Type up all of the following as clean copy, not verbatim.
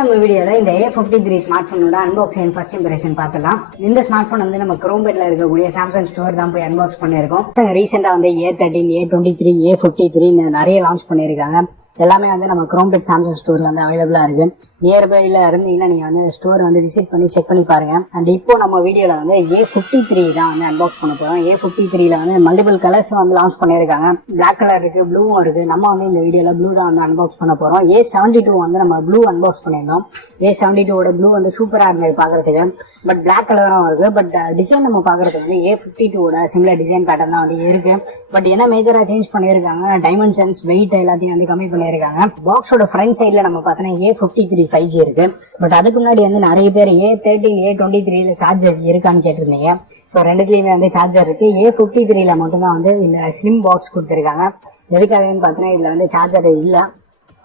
நம்ம வீடியோல இந்த A53 ஸ்மார்ட் போனோட அன்பாக்சிங் ஃபர்ஸ்ட் இம்ப்ரெஷன் பார்த்தலாம். இந்த ஸ்மார்ட் போன் வந்து நம்ம குரோம்பேட்ல இருக்கக்கூடிய சாம்சங் ஸ்டோர் தான் போய் அன்பாக்ஸ் பண்ணிருக்கோம். ரீசெண்டா வந்து A13, A23, A53 நிறைய லான்ச் பண்ணிருக்காங்க. எல்லாமே வந்து நம்ம குரோம்பேட் சாம்சங் ஸ்டோர்ல வந்து அவைலபிளா இருக்கு. நியர்பைல இருந்தீங்கன்னா நீங்க வந்து ஸ்டோர் வந்து விசிட் பண்ணி செக் பண்ணி பாருங்க. அண்ட் இப்போ நம்ம வீடியோல வந்து A53 தான் வந்து அன்பாக்ஸ் பண்ண போறோம். A53ல வந்து மல்டிபிள் கலர்ஸ் வந்து லான்ச் பண்ணிருக்காங்க. பிளாக் கலர் இருக்கு, ப்ளூவும் இருக்கு. நம்ம வந்து இந்த வீடியோல ப்ளூ தான் வந்து அன்பாக்ஸ் பண்ண போறோம். A72 வந்து நம்ம ப்ளூ அன்பாக்ஸ் பண்ணிருந்தோம். A72 ஓட ப்ளூ வந்து சூப்பரா இருந்தது பாக்குறதுக்கு. பட் பிளாக் கலரும் இருக்கு. பட் டிசைன் நம்ம பாக்குறதுக்கு வந்து A52 ஓட சிமிலர் டிசைன் பேட்டர்ன் தான் வந்து இருக்கு. பட் என்ன மேஜரா சேஞ்ச் பண்ணிருக்காங்க, டைமென்ஷன்ஸ், வெயிட் எல்லாத்தையும் வந்து கம்மி பண்ணிருக்காங்க. பாக்ஸோட ஃப்ரண்ட் சைட்ல நம்ம பார்த்தோன்னா A53 5G இருக்கு. பட் அதுக்கு முன்னாடி வந்து நிறைய பேர் A13, A23ல சார்ஜர் இருக்கான்னு கேட்டிருந்தீங்க. ஸோ ரெண்டுத்துலயுமே வந்து சார்ஜர் இருக்கு. A53ல மட்டும்தான் வந்து இந்த ஸ்லிம் பாக்ஸ் கொடுத்துருக்காங்க. எதுக்காகன்னு பார்த்தோன்னா இதுல வந்து சார்ஜர் இல்லை.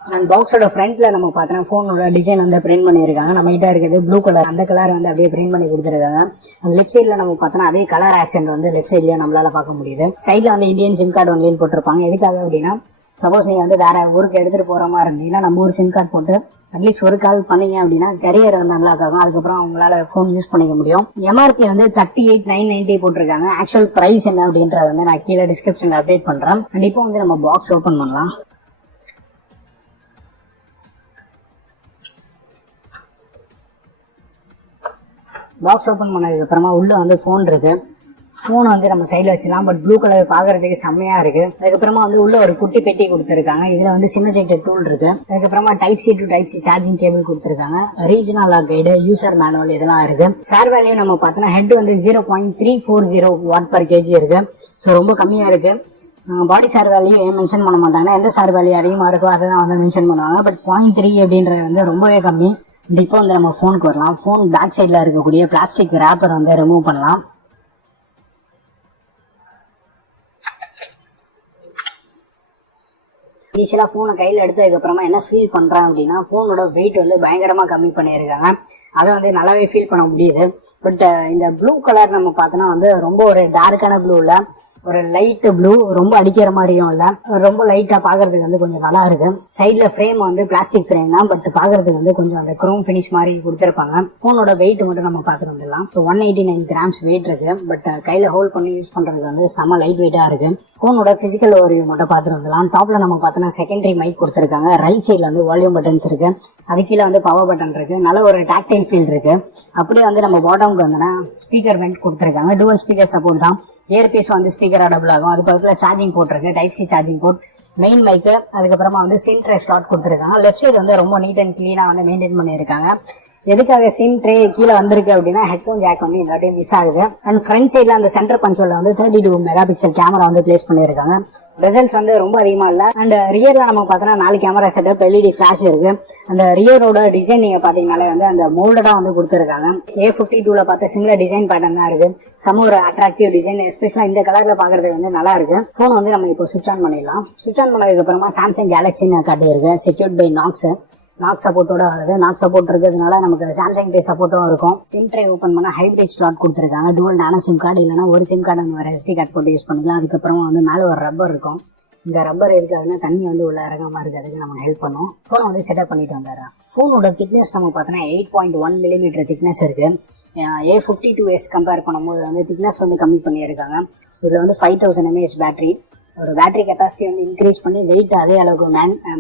அண்ட் பாக்ஸோட ஃப்ரண்ட்ல நம்ம பார்த்தோன்னா ஃபோனோட டிசைன் வந்து பிரிண்ட் பண்ணியிருக்காங்க. நம்ம கிட்ட இருக்குது ப்ளூ கலர், அந்த கலர் வந்து அப்படியே பிரிண்ட் பண்ணி கொடுத்துருக்காங்க. அண்ட் லெஃப்ட் சைட்ல நம்ம பார்த்தோன்னா அதே கலர் ஆக்சென்ட் வந்து லெஃப்ட் சைட்லயே நம்மளால பார்க்க முடியுது. சைட்ல வந்து இந்தியன் சிம் கார்டு ஒன்லைன் போட்டிருப்பாங்க. எதுக்காக அப்படின்னா சப்போஸ் நீங்க வந்து வேற ஊருக்கு எடுத்துட்டு போற மாதிரி இருந்தீங்கன்னா நம்ம ஒரு சிம் கார்டு போட்டு அட்லீஸ்ட் ஒரு கால் பண்ணீங்க அப்படின்னா கேரியர் வந்து அன்லாக் ஆகும். அதுக்கப்புறம் உங்களால போன் யூஸ் பண்ணிக்க முடியும். எம்ஆர்பி வந்து 38,990 போட்டிருக்காங்க. ஆக்சுவல் பிரைஸ் என்ன அப்படின்றத வந்து நான் கீழே டிஸ்கிரிப்ஷன்ல அப்டேட் பண்றேன். அண்ட் இப்போ வந்து நம்ம பாக்ஸ் ஓபன் பண்ணலாம். பாக்ஸ் ஓபன் பண்ணதுக்கு அப்புறமா உள்ள வந்து போன் இருக்கு. போன் வந்து நம்ம சைட்ல வச்சிடலாம். பட் ப்ளூ கலர் பாக்குறதுக்கு செம்மையா இருக்கு. அதுக்கப்புறமா வந்து உள்ள ஒரு குட்டி பெட்டி கொடுத்துருக்காங்க. இதுல வந்து சிம் எஜெக்டர் டூல் இருக்கு. அதுக்கப்புறமா Type-C to Type-C charging cable கொடுத்துருக்காங்க. Regional lock guide, user manual இதெல்லாம் இருக்கு. சார் வேல்யூ நம்ம பார்த்தோன்னா ஹெட் வந்து 0.340 Watt/kg இருக்கு. ஸோ ரொம்ப கம்மியா இருக்கு. பாடி சார் வேல்யூ ஏன் மென்ஷன் பண்ண மாட்டாங்க. எந்த சார் வேல்யூ அதிகமா இருக்கோ அதை தான் வந்து மென்ஷன் பண்ணுவாங்க. பட் 0.3 அப்படின்றது வந்து ரொம்பவே கம்மி. இப்போ வந்து நம்ம போனுக்கு வரலாம். போன் பேக் சைட்ல இருக்கக்கூடிய பிளாஸ்டிக் ரேப்பர் வந்து ரிமூவ் பண்ணலாம். இனிஷியலா போனை கையில எடுத்ததுக்கு அப்புறமா என்ன ஃபீல் பண்றேன் அப்படின்னா போனோட வெயிட் வந்து பயங்கரமா கம்மி பண்ணியிருக்காங்க. அதை வந்து நல்லாவே ஃபீல் பண்ண முடியுது. பட் இந்த ப்ளூ கலர் நம்ம பார்த்தோன்னா வந்து ரொம்ப ஒரு டார்க்கான ப்ளூல ஒரு லைட் ப்ளூ, ரொம்ப அடிக்கிற மாதிரியும் இல்ல, ரொம்ப லைட்டா பாக்குறதுக்கு வந்து கொஞ்சம் நல்லா இருக்கு. சைட்ல ஃப்ரேம் வந்து பிளாஸ்டிக் ஃப்ரேம் தான். பட் பாக்குறதுக்கு வந்து கொஞ்சம் அந்த குரோம் பினிஷ் மாதிரி கொடுத்திருப்பாங்க. போனோட வெயிட் மட்டும் நம்ம பாத்துட்டு வந்துடலாம். 189 கிராம்ஸ் வெயிட் இருக்கு. பட் கையில ஹோல்ட் பண்ணி யூஸ் பண்றதுக்கு வந்து செம லைட் வெயிட்டா இருக்கு. போனோட பிசிக்கல் ஓவர்வியூ மட்டும் பாத்துட்டு வந்துடலாம். டாப்ல நம்ம பார்த்தோன்னா செகண்டரி மைக் கொடுத்திருக்காங்க. ரைட் சைட்ல வந்து வால்யூம் பட்டன்ஸ் இருக்கு. அது கீழே வந்து பவர் பட்டன் இருக்கு. நல்ல ஒரு டாக்டைல் ஃபீல் இருக்கு. அப்படியே வந்து நம்ம பாட்டமுக்கு வந்தோம்னா ஸ்பீக்கர் வெண்ட் கொடுத்திருக்காங்க. டூவல் ஸ்பீக்கர் சப்போர்ட் தான். இயர்பீஸ் வந்து ஸ்பீக்கர் டபுள் ஆகும். அது பக்கத்துல சார்ஜிங் போர்ட் இருக்கு. Type-C சார்ஜிங் போர்ட், மெயின் மைக்கு, அதுக்கப்புறமா வந்து சிம் ட்ரே ஸ்லாட் கொடுத்திருக்காங்க. லெஃப்ட் சைடு வந்து ரொம்ப நீட் அண்ட் கிளீனா வந்து மெயின்டைன் பண்ணியிருக்காங்க. எதுக்காக சிம் ட்ரே கீழே வந்திருக்கு அப்படின்னா ஹெட்ஃபோன் ஜாக் வந்து இந்த வாட்டி மிஸ் ஆகுது. அண்ட் ஃப்ரண்ட் சைட்ல அந்த சென்டர் கன்சோல்ல வந்து 32 மெகாபிக்சல் கேமரா வந்து பிளேஸ் பண்ணிருக்காங்க. ரிசல்ட்ஸ் வந்து ரொம்ப அதிகமா இல்ல. அண்ட் ரியர்ல நம்ம பார்த்தோன்னா 4 கேமரா செட்டப், LED ஃபிளாஷ் இருக்கு. அந்த ரியரோட டிசைன் நீங்க பாத்தீங்கன்னாலே வந்து அந்த மோல்டடா வந்து கொடுத்திருக்காங்க. A52ல பார்த்த சிமிலர் டிசைன் பேட்டர்ன் தான் இருக்கு. சம ஒரு அட்ராக்டிவ் டிசைன், எஸ்பெஷலா இந்த கலர்ல பாக்குறதுக்கு வந்து நல்லா இருக்கு. போன் வந்து நம்ம இப்போ சுவிட்ச் ஆன் பண்ணிடலாம். சுவிட்ச் ஆன் பண்ணதுக்கு அப்புறமா சாம்சங் கேலக்சின்னு காட்டி இருக்கு. செக்யூர்ட் பை நாக்ஸ் சப்போர்ட்டோட வருது. நாக் சப்போர்ட் இருக்கிறதுனால நமக்கு சாம்சங் பே சப்போர்ட்டும் இருக்கும். சிம் ட்ரே ஓபன் பண்ணா ஹைபிரிட் ஸ்லாட் கொடுத்துருக்காங்க. டுவல் நானோ சிம் கார்டு இல்லைன்னா ஒரு சிம் கார்டு நம்ம SD கார்டு போட்டு யூஸ் பண்ணிக்கலாம். அதுக்கப்புறமா வந்து மேலே ஒரு ரப்பர் இருக்கும். இந்த ரப்பர் இருக்காதுன்னா தண்ணி வந்து உள்ள இறங்காம இருக்கிறதுக்கு நம்ம ஹெல்ப் பண்ணும். போனை வந்து செட்டப் பண்ணிட்டு வந்துடுறேன். போனோட திக்னஸ் நம்ம பார்த்தோன்னா 8.1 mm திக்னஸ் இருக்கு. A52s கம்பேர் பண்ணும்போது வந்து திக்னஸ் வந்து கம்மி பண்ணியிருக்காங்க. இதுல வந்து 5000 mAh பேட்டரி, ஒரு பேட்டரி கெப்பாசிட்டி வந்து இன்க்ரீஸ் பண்ணி வெயிட் அதே அளவுக்கு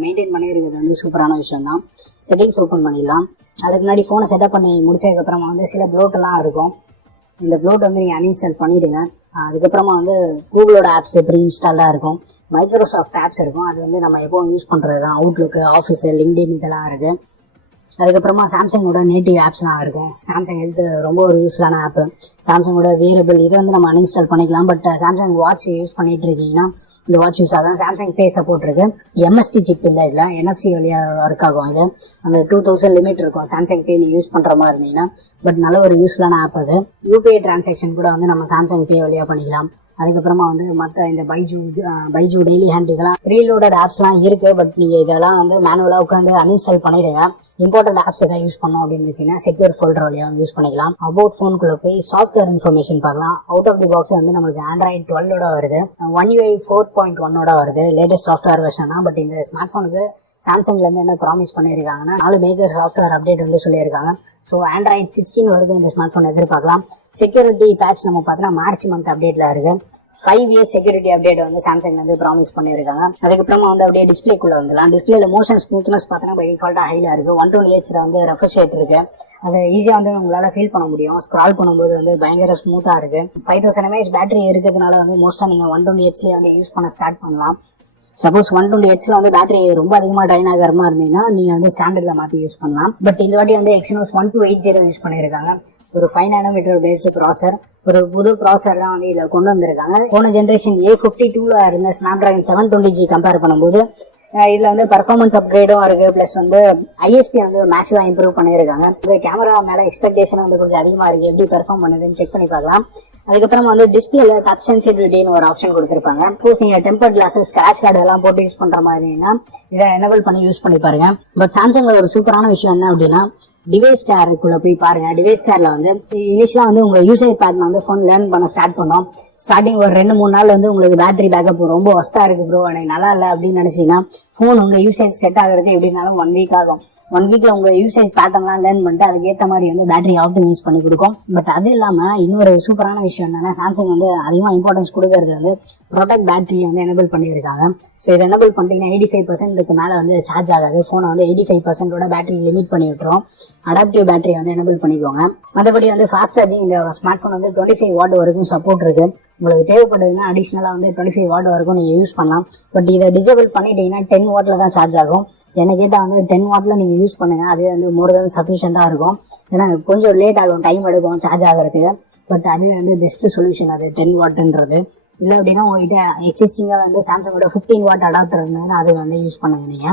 மெயின்டைன் பண்ணி இருக்கிறது வந்து சூப்பரான விஷயம் தான். செட்டிங்ஸ் ஓப்பன் பண்ணிடலாம். அதுக்கு முன்னாடி ஃபோனை செட்டப் பண்ணி முடிச்சதுக்கு அப்புறமா வந்து சில ப்ளோட் எல்லாம் இருக்கும். இந்த ப்ளோட் வந்து நீங்க அன்இன்ஸ்டால் பண்ணிடுங்க. அதுக்கப்புறமா வந்து கூகுளோட ஆப்ஸ் ப்ரீ இன்ஸ்டால்டா இருக்கும். மைக்ரோசாஃப்ட் ஆப்ஸ் இருக்கும். அது வந்து நம்ம எப்பவும் யூஸ் பண்றது தான். அவுட்லுக், ஆஃபீஸ், லிங்க்டின் இதெல்லாம் இருக்கு. அதுக்கப்புறமா சாம்சங்கோட நேட்டிவ் ஆப்ஸ்லாம் இருக்கும். சாம்சங் ஹெல்த் ரொம்ப ஒரு யூஸ்ஃபுல்லான ஆப். சாம்சங்கோட வேரியபிள் இதை வந்து நம்ம அன்இன்ஸ்டால் பண்ணிக்கலாம். பட் சாம்சங் வாட்ச் யூஸ் பண்ணிட்டு இருக்கீங்கன்னா இந்த வாட்ச் யூஸ் ஆகும். சாம்சங் பே சப்போர்ட் இருக்கு. MST சிப் இல்லை, இதுல NFC வழியா ஒர்க் ஆகும். இது அந்த 2000 லிமிட் இருக்கும் சாம்சங் பே நீ யூஸ் பண்ற மாதிரி இருந்தீங்கன்னா. பட் நல்ல ஒரு யூஸ்ஃபுல்லான ஆப் அது. UPI டிரான்சாக்ஷன் கூட வந்து நம்ம சாம்சங் பே வழியா பண்ணிக்கலாம். அதுக்கப்புறமா வந்து மற்ற இந்த பைஜூ டெய்லி ஹேண்ட் இதெல்லாம் ப்ரீலோடட் ஆப்ஸ்லாம் இருக்கு. பட் நீங்க இதெல்லாம் வந்து மேனுவலா உட்காந்து அன்இன்ஸ்டால் பண்ணிடுங்க. இம்பார்ட்டன்ட் ஆப்ஸ் ஏதாவது யூஸ் பண்ணோம் அப்படின்னு வச்சுன்னா செக்யூர் ஃபோல்டர் வழியா யூஸ் பண்ணிக்கலாம். அபவுட் போனுக்குள்ள போய் சாஃப்ட்வேர் இன்ஃபர்மேஷன் பார்க்கலாம். அவுட் ஆஃப் தி பாக்ஸ் வந்து நம்மளுக்கு Android 12 வருது. One UI 4.1 வருது. லேட்டஸ்ட் சாஃப்ட்வேர் வெர்ஷன் தான். பட் இந்த ஸ்மார்ட் போனுக்கு சாம்சங்ல இருந்து என்ன ப்ராமிஸ் பண்ணியிருக்காங்கன்னா 4 மேஜர் சாஃப்ட்வேர் அப்டேட் வந்து சொல்லியிருக்காங்க. ஸோ ஆண்ட்ராய்டு 16 வரைக்கும் இந்த ஸ்மார்ட் போன் எதிர்பார்க்கலாம். செக்யூரிட்டி பேட்ச் நம்ம பார்த்தோன்னா மார்ச் மந்த் அப்டேட்ல இருக்கு. 5 years செக்யூரிட்டி அப்டேட் வந்து சாம்சங் வந்து ப்ராமிஸ் பண்ணியிருக்காங்க. அதுக்கப்புறமா வந்து அப்படியே டிஸ்பிளேக்குள்ள வந்துடலாம். டிஸ்பிளேல மோஷன் ஸ்மூத்னஸ் பார்த்தோன்னா பை டிஃபால்ட்டா ஹைல இருக்கு. 120Hz வந்து ரெஃப்ரெஷ் ரேட் இருக்கு. அதை ஈஸியா வந்து உங்களால ஃபீல் பண்ண முடியும். ஸ்க்ரால் பண்ணும்போது வந்து பயங்கர ஸ்மூத்தா இருக்கு. 5000 mAh பேட்டரி இருக்கிறதுனால வந்து மோஸ்டா நீங்க 120Hz வந்து யூஸ் பண்ண ஸ்டார்ட் பண்ணலாம். சப்போஸ் 120Hz வந்து பேட்டரி ரொம்ப அதிகமா ட்ரைன் ஆகிற மாதிரி இருந்தீங்கன்னா நீங்க வந்து ஸ்டாண்டர்ட்ல மாத்தி யூஸ் பண்ணலாம். பட் இந்த வாட்டி வந்து Exynos 1280 யூஸ் பண்ணியிருக்காங்க. ஒரு 5 nm பேஸ்டு ப்ராசர், ஒரு புது ப்ராசர் தான் வந்து இதுல கொண்டு வந்திருக்காங்க. போன ஜென்ரேஷன் A52ல இருந்த Snapdragon 720G கம்பேர் பண்ணும்போது இதுல வந்து பர்ஃபார்மன்ஸ் அப்கிரேடும் இருக்கு. பிளஸ் வந்து ISP வந்து மேசிவா இம்ப்ரூவ் பண்ணியிருக்காங்க. இந்த கேமரா மேல எக்ஸ்பெக்டேஷன் வந்து கொஞ்சம் அதிகமா இருக்கு. எப்படி பெர்ஃபார்ம் பண்ணுதுன்னு செக் பண்ணி பார்க்கலாம். அதுக்கப்புறம் வந்து டிஸ்பிளேல டச் சென்சிட்டிவிட்டின்னு ஒரு ஆப்ஷன் கொடுத்திருப்பாங்க. சப்போஸ் நீங்க டெம்பர் கிளாஸஸ், ஸ்கிராட்ச் கார்டு எல்லாம் போட்டு யூஸ் பண்ற மாதிரினா இதை எனேபிள் பண்ணி யூஸ் பண்ணி பாருங்க. பட் சாம்சங்ல ஒரு சூப்பரான விஷயம் என்ன அப்படின்னா டிவைஸ் கேருக்குள்ள போய் பாருங்க. டிவைஸ் கேர்ல வந்து இனிஷியலா வந்து உங்க யூசேஜ் பேட்டர்ன் வந்து போன் லேர்ன் பண்ண ஸ்டார்ட் பண்ணோம். ஸ்டார்டிங் ஒரு 2-3 நாள் வந்து உங்களுக்கு பேட்டரி பேக்கப் ரொம்ப ஒஸ்டா இருக்கு ப்ரோ, எனக்கு நல்லா இல்லை அப்படின்னு நினைச்சீங்கன்னா போன் உங்க யூசேஜ் செட் ஆகுறது எப்படின்னாலும் 1 வீக் ஆகும். 1 வீக்ல உங்க யூசேஜ் பேட்டர்ன்லாம் லேர்ன் பண்ணிட்டு அதுக்கு ஏற்ற மாதிரி வந்து பேட்டரி ஆப்டிமைஸ் பண்ணி கொடுக்கும். பட் அது இல்லாம இன்னொரு சூப்பரான விஷயம் என்னன்னா சாம்சங் வந்து அதிகமா இம்பார்ட்டன்ஸ் கொடுக்கறது வந்து ப்ரொடெக்ட் பேட்டரி வந்து எனேபிள் பண்ணியிருக்காங்க. ஸோ இதை எனேபிள் பண்ணிட்டீங்கன்னா 85% மேல வந்து சார்ஜ் ஆகாது. போனை வந்து 85% பேட்டரி லிமிட் பண்ணி விட்டுரும். அடாப்டிவ் பேட்டரி வந்து எனேபிள் பண்ணிக்கோங்க. மற்றபடி வந்து ஃபாஸ்ட் சார்ஜிங் இந்த ஸ்மார்ட் போன் வந்து 25 வாட் வரைக்கும் சப்போர்ட் இருக்கு. உங்களுக்கு தேவைப்படுதுன்னா அடிஷனலா வந்து 25 வாட் வரைக்கும் நீங்க யூஸ் பண்ணலாம். பட் இதை டிசேபிள் பண்ணிட்டீங்கன்னா 10 வாட்ல தான் சார்ஜ் ஆகும். என்ன கேட்டா வந்து 10 வாட்ல நீங்க யூஸ் பண்ணுங்க, அதுவே வந்து மோர் தென் சஃபிஷியண்டா இருக்கும். ஏன்னா கொஞ்சம் லேட் ஆகும், டைம் எடுக்கும் சார்ஜ் ஆகிறதுக்கு. பட் அதுவே வந்து பெஸ்ட் சொல்யூஷன் அது 10 வாட்ன்றது. இல்லை அப்படின்னா உங்ககிட்ட எக்ஸிஸ்டிங்கா வந்து சாம்சங்கோட 15 வாட் அடாப்டர் இருந்தது அது வந்து யூஸ் பண்ணுங்க நீங்க.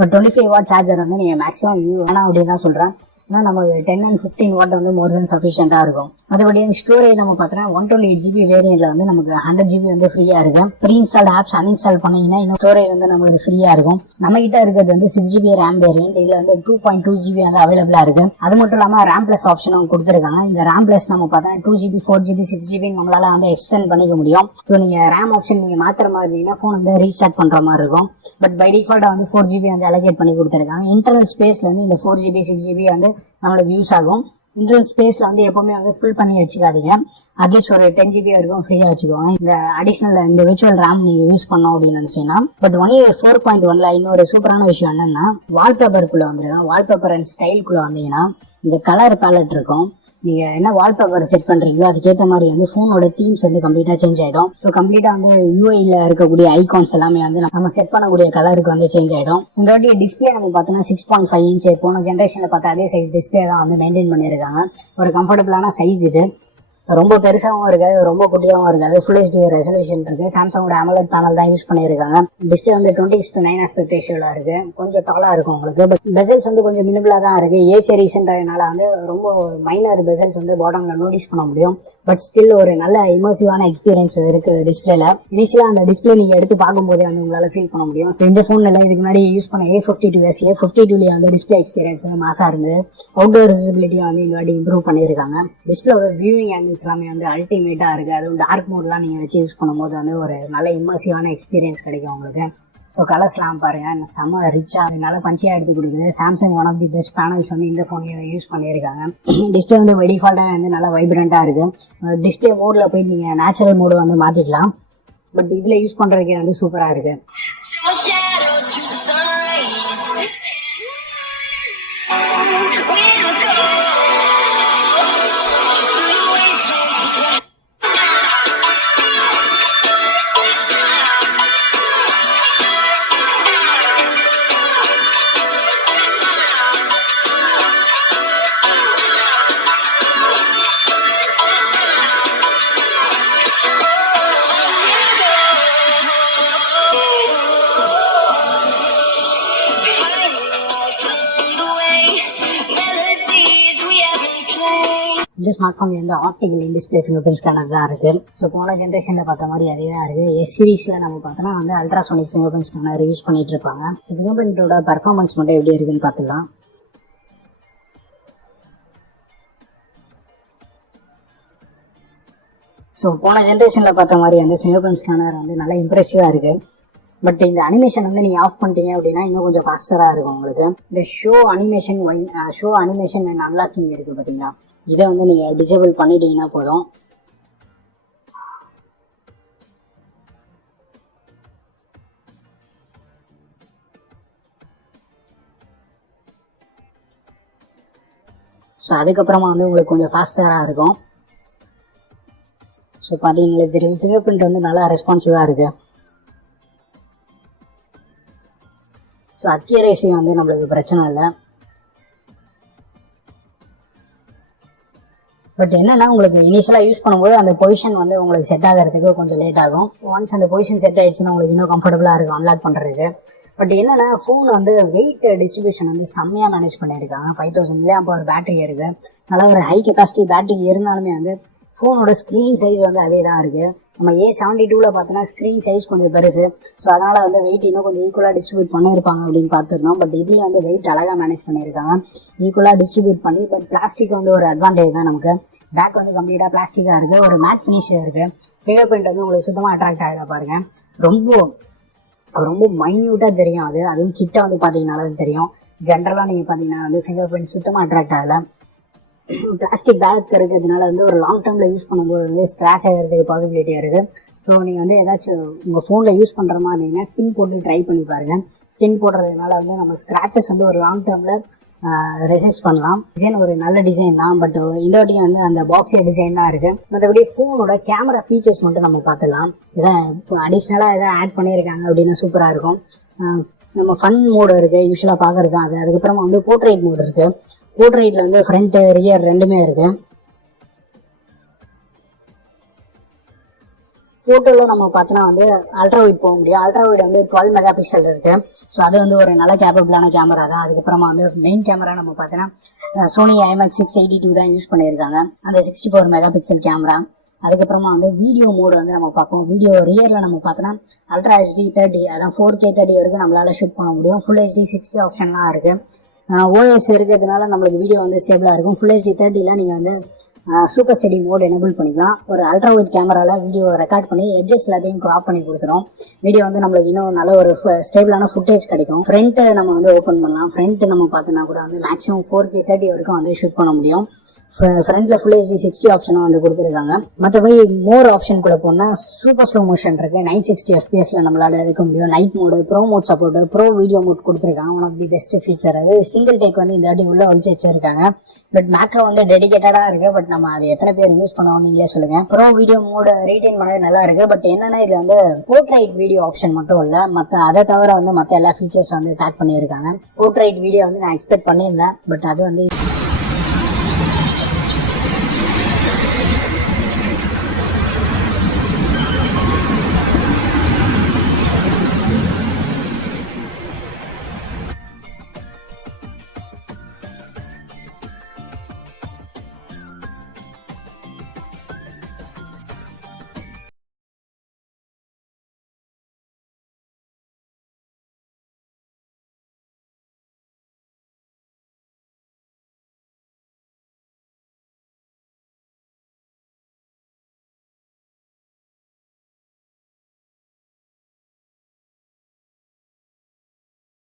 பட் 25 வாட் சார்ஜர் வந்து நீங்க மேக்ஸிமம் வேணாம் அப்படின்னு தான் சொல்றேன். ஏன்னா நமக்கு 10 and 15 வாட் வந்து மோர் தென் சஃபிஷியண்டா இருக்கும். அதுபடி ஸ்டோரேஜ் நம்ம பார்த்தோன்னா 128GB வேரியன்ட்ல வந்து நமக்கு 100GB வந்து ஃப்ரீயா இருக்கு. ப்ரீ இன்ஸ்டால் ஆப்ஸ் அன்இன்ஸ்டால் பண்ணீங்கன்னா இன்னும் ஸ்டோரேஜ் வந்து நமக்கு ஃப்ரீயா இருக்கும். நம்ம கிட்ட இருக்கிறது வந்து 6GB ரேம் வேரியன்ட். இதுல வந்து 2.2GB வந்து அவைலபிளா இருக்கு. அது மட்டும் இல்லாம ரேம் பிளஸ் ஆப்ஷனும் கொடுத்துருக்காங்க. இந்த ரேம் பிளஸ் நம்ம பார்த்தோன்னா 2GB 4GB 6GB நம்மளால வந்து எக்ஸ்டெண்ட் பண்ணிக்க முடியும். ஸோ நீங்க ரேம் ஆப்ஷன் நீங்க மாத்திர மாதிரி இருந்தீங்கன்னா போன் வந்து ரீஸ்டார்ட் பண்ற மாதிரி இருக்கும். பட் பை டிஃபால்ட்டா வந்து 4GB வந்து அலோகேட் பண்ணி கொடுத்துருக்காங்க. இன்டர்னல் ஸ்பேஸ்ல இருந்து இந்த 4GB 6GB வந்து நம்மளுக்கு யூஸ் ஆகும். இன்டர்னல் ஸ்பேஸ்ல வந்து எப்பவுமே வந்து ஃபுல் பண்ணி வச்சுக்காதீங்க. அட்லீஸ்ட் ஒரு 10GB வரைக்கும் ஃப்ரீயா வச்சுக்கோங்க. இந்த அடிஷனல் இந்த விர்ச்சுவல் ரேம் நீங்க யூஸ் பண்ணோம் அப்படின்னு நினைச்சீங்கன்னா. பட் 4.1ல இன்னொரு சூப்பரான விஷயம் என்னன்னா வால்பேப்பருக்குள்ள வந்துருங்க. வால்பேப்பர் அண்ட் ஸ்டைல்குள்ள வந்தீங்கன்னா இந்த கலர் பேலட் இருக்கும். நீங்க என்ன வால்பேப்பர் செட் பண்றீங்களோ அதுக்கேற்ற மாதிரி வந்து போனோட தீம்ஸ் வந்து கம்ப்ளீட்டா சேஞ்ச் ஆயிடும். ஸோ கம்ப்ளீட்டா வந்து யூஐல இருக்கக்கூடிய ஐகான்ஸ் எல்லாமே வந்து நம்ம செட் பண்ணக்கூடிய கலருக்கு வந்து சேஞ்ச் ஆயிடும். இந்த வாட்டி டிஸ்பிளே நம்ம பார்த்தோம்னா 6.5 இன்ச். போன ஜென்ரேஷன்ல பார்த்தா அதே சைஸ் டிஸ்பிளே தான் வந்து மெயின்டைன் பண்ணியிருக்காங்க. ஒரு கம்ஃபர்டபுளான சைஸ் இது. ரொம்ப பெருசாகவும் இருக்காது, ரொம்ப குட்டியாகவும் இருக்காது. ஃபுல் HD ரெசல்யூஷன் இருக்கு. சாம்சங்கோட AMOLED பேனல் தான் யூஸ் பண்ணியிருக்காங்க. டிஸ்பிளே வந்து 20:9 ஆஸ்பெக்ட் ரேஷியோல இருக்கு. கொஞ்சம் டாலா இருக்கும் உங்களுக்கு. பட் பெசல்ஸ் வந்து கொஞ்சம் மினிமலா தான் இருக்கு. ஏ சீரிஸ்ன்றதுனால வந்து ரொம்ப மைனர் பெசல்ஸ் வந்து பாட்டம்ல நோட்டீஸ் பண்ண முடியும். பட் ஸ்டில் ஒரு நல்ல இமர்சிவான எக்ஸ்பீரியன்ஸ் இருக்கு டிஸ்பிளேல. இனிஷியலா அந்த டிஸ்பிளே நீங்க எடுத்து பார்க்கும்போதே வந்து உங்களால ஃபீல் பண்ண முடியும். ஸோ இந்த போன்ல இதுக்கு முன்னாடி யூஸ் பண்ண A52 வந்து டிஸ்பிளே எக்ஸ்பீரியன்ஸ் வந்து மாசா இருந்தது. அவுட்டோர் விசிபிலிட்டியை வந்து இந்த வாட்டி இம்ப்ரூவ் பண்ணியிருக்காங்க. டிஸ்பிளேயோட வியூவிங் ஆங்கிள் எல்லாமே வந்து அல்டிமேட்டா இருக்கு. அதுவும் டார்க் மோட்லாம் நீங்க வச்சு யூஸ் பண்ணும்போது வந்து ஒரு நல்ல இம்மர்சிவான எக்ஸ்பீரியன்ஸ் கிடைக்கும் உங்களுக்கு. ஸோ கலர்ஸ்லாம் பாருங்க செம்ம ரிச்சா நல்ல பஞ்சியா எடுத்து கொடுக்குது. Samsung one of the best panels வந்து இந்த போன்ல யூஸ் பண்ணியிருக்காங்க. டிஸ்பிளே வந்து பை டிஃபால்ட்டா வந்து நல்லா வைப்ரண்டா இருக்கு. டிஸ்பிளே மோட்ல போயிட்டு நீங்க நேச்சுரல் மோடு வந்து மாத்திக்கலாம். பட் இதுல யூஸ் பண்றதுக்கே வந்து சூப்பரா இருக்கு. இந்த ஸ்மார்ட் போன்ல வந்து optical in display finger print scanner தான் இருக்கு. ஸோ போன ஜென்ரேஷன்ல பார்த்த மாதிரி அதே தான் இருக்கு. எஸ் சீரிஸ்ல நம்ம பார்த்தோம்னா வந்து ultrasonic finger print scanner use பண்ணிட்டு இருப்பாங்க. ஸோ ஃபிங்கர் பிரிண்டோட பர்ஃபார்மன்ஸ் மட்டும் எப்படி இருக்குன்னு பார்த்துக்கலாம். ஸோ போன ஜென்ரேஷன்ல பார்த்த மாதிரி வந்து ஃபிங்கர் பிரிண்ட் ஸ்கேனர் வந்து நல்லா இம்ப்ரெசிவா இருக்கு. பட் இந்த அனிமேஷன் வந்து நீங்கள் ஆஃப் பண்ணிட்டீங்க அப்படின்னா இன்னும் கொஞ்சம் ஃபாஸ்டராக இருக்கும் உங்களுக்கு. இந்த ஷோ அனிமேஷன் அண்ட் அன்லாக்கிங் இருக்குது பார்த்தீங்களா, இதை வந்து நீங்கள் டிசேபிள் பண்ணிட்டீங்கன்னா போதும். ஸோ அதுக்கப்புறமா வந்து உங்களுக்கு கொஞ்சம் ஃபாஸ்டராக இருக்கும். ஸோ பார்த்தீங்களே தெரியும், ஃபிங்கர் பிரிண்ட் வந்து நல்லா ரெஸ்பான்சிவாக இருக்குது. ஸோ அக்யூரேசி வந்து நம்மளுக்கு பிரச்சனை இல்லை. பட் என்னன்னா உங்களுக்கு இனிஷியலாக யூஸ் பண்ணும்போது அந்த பொசிஷன் வந்து உங்களுக்கு செட் ஆகிறதுக்கு கொஞ்சம் லேட் ஆகும். ஒன்ஸ் அந்த பொசிஷன் செட் ஆயிடுச்சுன்னா உங்களுக்கு இன்னும் கம்ஃபர்டபுளாக இருக்கும் அன்லாக் பண்ணுறதுக்கு. பட் என்னன்னா ஃபோன் வந்து வெயிட் டிஸ்ட்ரிபியூஷன் வந்து செம்மையாக மேனேஜ் பண்ணியிருக்காங்க. 5000 mAh பேட்டரி இருக்குது. நல்லா ஒரு ஹை கெப்பாசிட்டி பேட்டரி இருந்தாலுமே வந்து ஃபோனோட ஸ்க்ரீன் சைஸ் வந்து அதே தான் இருக்குது. நம்ம A52 பார்த்தோன்னா ஸ்க்ரீன் சைஸ் கொஞ்சம் பெருசு. ஸோ அதனால் வந்து வெயிட் இன்னும் கொஞ்சம் ஈக்குவலாக டிஸ்ட்ரிபியூட் பண்ணியிருப்பாங்க அப்படின்னு பார்த்துருந்தோம். பட் இதுலேயும் வந்து வெயிட் அழகாக மேனேஜ் பண்ணியிருக்காங்க, ஈக்குவலாக டிஸ்ட்ரிபியூட் பண்ணி. பட் பிளாஸ்டிக் வந்து ஒரு அட்வான்டேஜ் தான் நமக்கு. பேக் வந்து கம்ப்ளீட்டாக பிளாஸ்டிக்காக இருக்குது, ஒரு மேட் ஃபினிஷ் இருக்குது. ஃபிங்கர் பிரிண்ட் வந்து உங்களுக்கு சுத்தமாக அட்ராக்ட் ஆகல பாருங்கள். ரொம்ப மைன்யூட்டாக தெரியும் அதுவும் கிட்ட வந்து பார்த்தீங்கன்னாலும் தெரியும். ஜென்ரலாக நீங்கள் பார்த்தீங்கன்னா வந்து ஃபிங்கர் பிரிண்ட் சுத்தமாக அட்ராக்ட் ஆகலை. பிளாஸ்டிக் பேக் இருக்கிறதுனால வந்து ஒரு லாங் டேர்மில் யூஸ் பண்ணும்போது வந்து ஸ்க்ராட்ச் ஆகிறதுக்கு பாசிபிலிட்டி இருக்குது. ஸோ நீங்கள் வந்து ஏதாச்சும் உங்கள் ஃபோனில் யூஸ் பண்ணுற மாதிரி இருந்தீங்கன்னா ஸ்கின் போட்டு ட்ரை பண்ணி பாருங்கள். ஸ்கின் போடுறதுனால வந்து நம்ம ஸ்க்ராச்சஸ் வந்து ஒரு லாங் டேர்மில் ரெசிஸ்ட் பண்ணலாம். டிசைன் ஒரு நல்ல டிசைன் தான். பட் இந்த வாட்டியும் வந்து அந்த பாக்ஸிய டிசைன் தான் இருக்குது. மற்றபடி ஃபோனோட கேமரா ஃபீச்சர்ஸ் மட்டும் நம்ம பார்த்துக்கலாம். இதை இப்போ அடிஷ்னலாக எதாவது ஆட் பண்ணியிருக்காங்க அப்படின்னா சூப்பராக இருக்கும். நம்ம ஃபன் மோடு இருக்குது, யூஸ்வலாக பார்க்குறது தான் அது. அதுக்கப்புறமா வந்து போர்ட்ரேட் மோடு இருக்குது. போர்ட்ரேட்டில் வந்து ஃப்ரண்ட் ரியர் ரெண்டுமே இருக்குது. ஃபோட்டோவில் நம்ம பார்த்தோன்னா வந்து அல்ட்ரா வைட் போக முடியும். அல்ட்ரா வைட் வந்து 12 MP இருக்குது. ஸோ அது வந்து ஒரு நல்ல கேப்பபிளான கேமரா தான். அதுக்கப்புறமா வந்து மெயின் கேமரா நம்ம பார்த்தோன்னா சோனி IMX682 தான் யூஸ் பண்ணியிருக்காங்க, அந்த 64 MP கேமரா. அதுக்கப்புறமா வந்து வீடியோ மோடு வந்து நம்ம பார்ப்போம். வீடியோ ரியரில் நம்ம பார்த்தோன்னா அல்ட்ரா HD 30, அதான் 4K 30 வரைக்கும் நம்மளால் ஷூட் பண்ண முடியும். ஃபுல் HD 60 ஆப்ஷன்லாம் இருக்குது. OS இருக்கிறதுனால நம்மளுக்கு வீடியோ வந்து ஸ்டேபிளாக இருக்கும். ஃபுல் HD 30ல நீங்கள் வந்து சூப்பர் ஸ்டடி மோட் எனேபிள் பண்ணிக்கலாம். ஒரு அல்ட்ரா வைட் கேமராவில் வீடியோ ரெக்கார்ட் பண்ணி எட்ஜஸ் எல்லாத்தையும் க்ராப் பண்ணி கொடுத்துரும். வீடியோ வந்து நம்மளுக்கு இன்னும் நல்ல ஒரு ஸ்டேபிளான ஃபுட்டேஜ் கிடைக்கும். ஃப்ரண்ட் நம்ம வந்து ஓப்பன் பண்ணலாம். ஃப்ரண்ட் நம்ம பார்த்தோன்னா கூட வந்து மேக்ஸிமம் 4K 30 வரைக்கும் வந்து ஷூட் பண்ண முடியும். ஃப்ரண்ட்ல ஃபுல் HD 60 ஆப்ஷனும் வந்து கொடுத்துருக்காங்க. மற்றபடி மோர் ஆப்ஷன் கூட போனால் சூப்பர் ஸ்லோ மோஷன் இருக்கு. 960 FPS நம்மளால எடுக்க முடியும். Night mode, pro mode support, pro video mode கொடுத்துருக்காங்க. One of the best feature அது. சிங்கிள் டேக் வந்து இந்த வாட்டி உள்ள ஒழிச்சு வச்சிருக்காங்க. பட் மேக்ரோ வந்து டெடிகேட்டடா இருக்கு. பட் நம்ம அது எத்தனை பேர் யூஸ் பண்ணுவோம் நீங்களே சொல்லுங்க. ப்ரோ வீடியோ மோடு ரீடைன் பண்ணது நல்லா இருக்கு. பட் என்னன்னா இதுல வந்து போர்ட்ரைட் வீடியோ ஆப்ஷன் மட்டும் இல்ல, மற்ற அதை தவிர வந்து மற்ற எல்லா ஃபீச்சர்ஸ் வந்து பேக் பண்ணியிருக்காங்க. போர்ட்ரைட் வீடியோ வந்து நான் எக்ஸ்பெக்ட் பண்ணியிருந்தேன், பட் அது வந்து